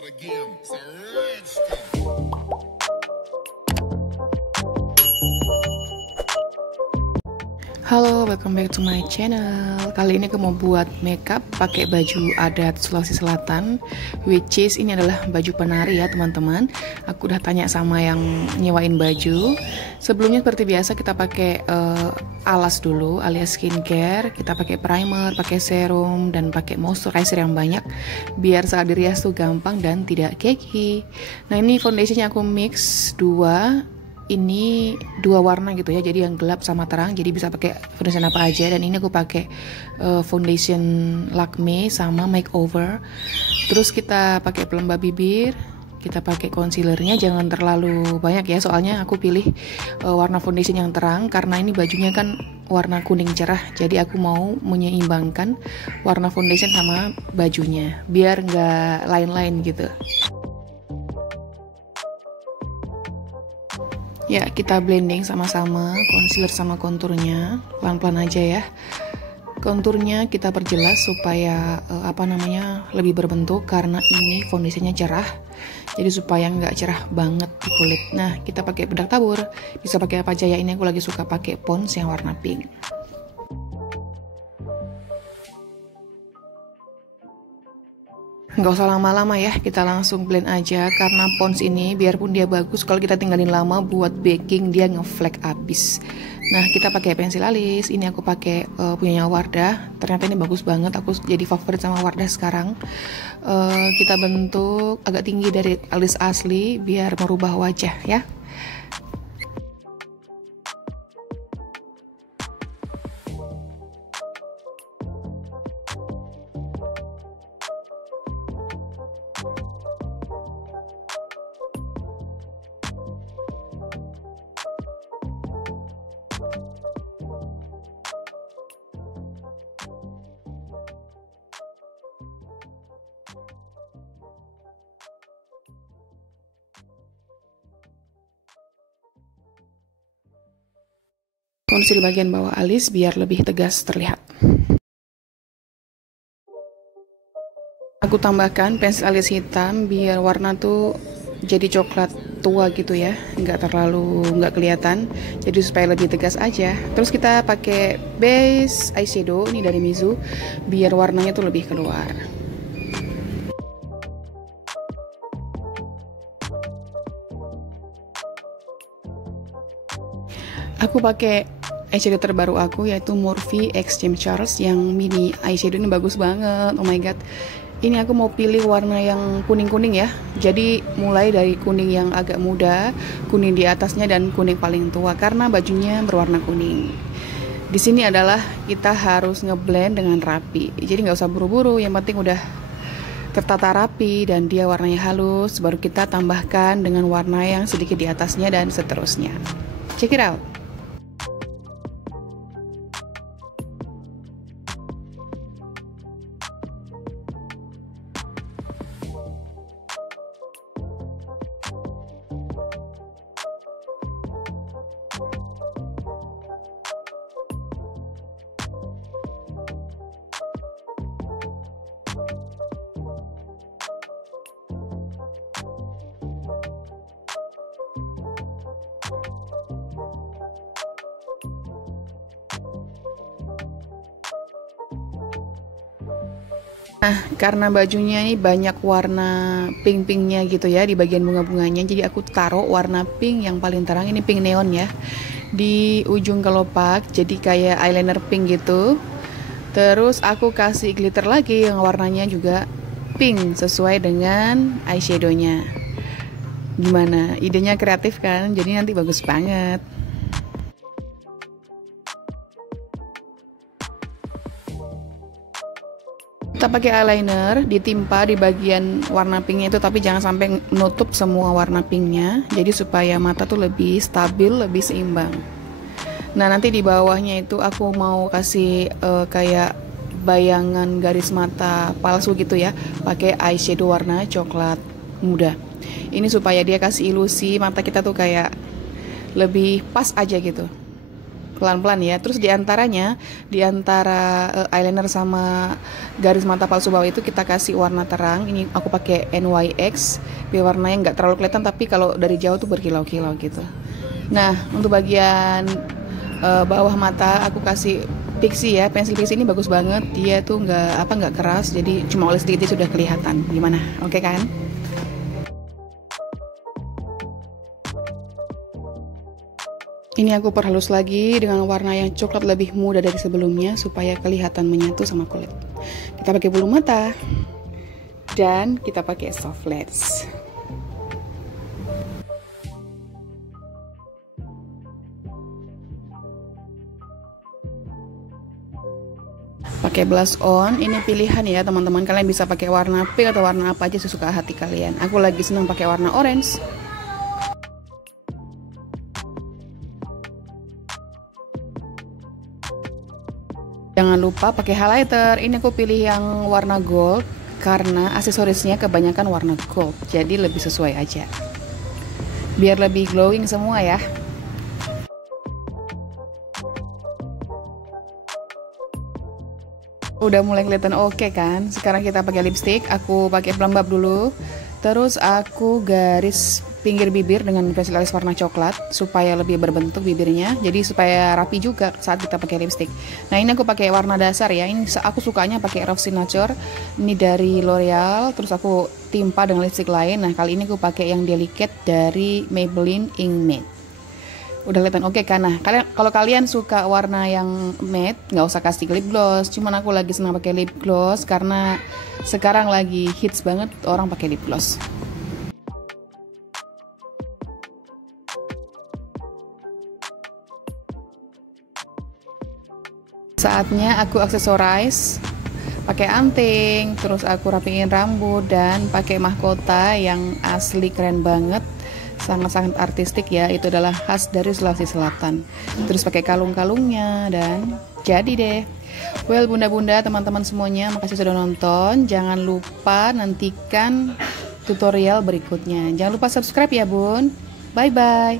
Halo, welcome back to my channel. Kali ini aku mau buat makeup pakai baju adat Sulawesi Selatan, which is ini adalah baju penari ya teman-teman. Aku udah tanya sama yang nyewain baju. Sebelumnya seperti biasa kita pakai alas dulu, alias skincare. Kita pakai primer, pakai serum, dan pakai moisturizer yang banyak, biar saat dirias tuh gampang dan tidak cakey. Nah ini foundationnya aku mix ini dua warna gitu ya, jadi yang gelap sama terang, jadi bisa pakai foundation apa aja. Dan ini aku pakai foundation Lakme sama makeover. Terus kita pakai pelembab bibir, kita pakai concealernya jangan terlalu banyak ya, soalnya aku pilih warna foundation yang terang karena ini bajunya kan warna kuning cerah, jadi aku mau menyeimbangkan warna foundation sama bajunya biar nggak lain-lain gitu. Ya, kita blending sama-sama concealer sama konturnya, pelan-pelan aja ya. Konturnya kita perjelas supaya lebih berbentuk karena ini foundationnya cerah. Jadi supaya nggak cerah banget di kulit. Nah, kita pakai bedak tabur. Bisa pakai apa aja ya, ini aku lagi suka pakai Pond's yang warna pink. Nggak usah lama-lama ya, kita langsung blend aja karena Pond's ini biarpun dia bagus, kalau kita tinggalin lama buat baking dia ngeflek abis. Nah kita pakai pensil alis, ini aku pakai punyanya Wardah, ternyata ini bagus banget, aku jadi favorit sama Wardah sekarang. Kita bentuk agak tinggi dari alis asli biar merubah wajah ya. Konsil bagian bawah alis biar lebih tegas terlihat. Aku tambahkan pensil alis hitam biar warna tuh jadi coklat tua gitu ya, nggak kelihatan, jadi supaya lebih tegas aja. Terus kita pakai base eyeshadow ini dari Mizu biar warnanya tuh lebih keluar. Aku pakai eyeshadow terbaru aku yaitu Morphe X James Charles yang mini eyeshadow, ini bagus banget. Oh my god. Ini aku mau pilih warna yang kuning-kuning ya. Jadi mulai dari kuning yang agak muda, kuning di atasnya, dan kuning paling tua karena bajunya berwarna kuning. Di sini adalah kita harus ngeblend dengan rapi. Jadi nggak usah buru-buru, yang penting udah tertata rapi dan dia warnanya halus, baru kita tambahkan dengan warna yang sedikit di atasnya dan seterusnya. Check it out. Nah, karena bajunya ini banyak warna pink-pinknya gitu ya di bagian bunga-bunganya, jadi aku taruh warna pink yang paling terang, ini pink neon ya, di ujung kelopak, jadi kayak eyeliner pink gitu. Terus aku kasih glitter lagi yang warnanya juga pink sesuai dengan eyeshadownya. Gimana? Idenya kreatif kan? Jadi nanti bagus banget. Kita pakai eyeliner, ditimpa di bagian warna pinknya itu, tapi jangan sampai menutup semua warna pinknya. Jadi supaya mata tuh lebih stabil, lebih seimbang. Nah nanti di bawahnya itu aku mau kasih kayak bayangan garis mata palsu gitu ya, pakai eyeshadow warna coklat muda. Ini supaya dia kasih ilusi mata kita tuh kayak lebih pas aja gitu. pelan-pelan ya. Terus di antara eyeliner sama garis mata palsu bawah itu kita kasih warna terang. Ini aku pakai NYX biar warnanya nggak terlalu kelihatan, tapi kalau dari jauh tuh berkilau-kilau gitu. Nah, untuk bagian bawah mata aku kasih Pixi ya. Pensil Pixi ini bagus banget. Dia tuh nggak keras, jadi cuma oleh sedikit sudah kelihatan. Gimana? Oke kan? Ini aku perhalus lagi dengan warna yang coklat lebih muda dari sebelumnya supaya kelihatan menyatu sama kulit. Kita pakai bulu mata dan kita pakai soft lens. Pakai blush on, ini pilihan ya teman-teman. Kalian bisa pakai warna pink atau warna apa aja sesuka hati kalian. Aku lagi senang pakai warna orange. Jangan lupa pakai highlighter. Ini aku pilih yang warna gold karena aksesorisnya kebanyakan warna gold, jadi lebih sesuai aja. Biar lebih glowing semua ya. Udah mulai kelihatan oke kan? Sekarang kita pakai lipstick. Aku pakai pelembab dulu. Terus aku garis pinggir bibir dengan pensil alis warna coklat supaya lebih berbentuk bibirnya. Jadi supaya rapi juga saat kita pakai lipstick. Nah, ini aku pakai warna dasar ya. Ini aku sukanya pakai Rough Signature. Ini dari L'Oreal. Terus aku timpa dengan lipstick lain. Nah, kali ini aku pakai yang delicate dari Maybelline Ink Matte. Udah kelihatan oke kan? Nah, kalau kalian suka warna yang matte, nggak usah kasih lip gloss. Cuman aku lagi senang pakai lip gloss karena sekarang lagi hits banget orang pakai lip gloss. Saatnya aku aksesorize, pakai anting, terus aku rapiin rambut dan pakai mahkota yang asli keren banget. Sangat-sangat artistik ya, itu adalah khas dari Sulawesi Selatan. Terus pakai kalung-kalungnya dan jadi deh. Well, bunda-bunda, teman-teman semuanya, makasih sudah nonton. Jangan lupa nantikan tutorial berikutnya. Jangan lupa subscribe ya bun. Bye bye.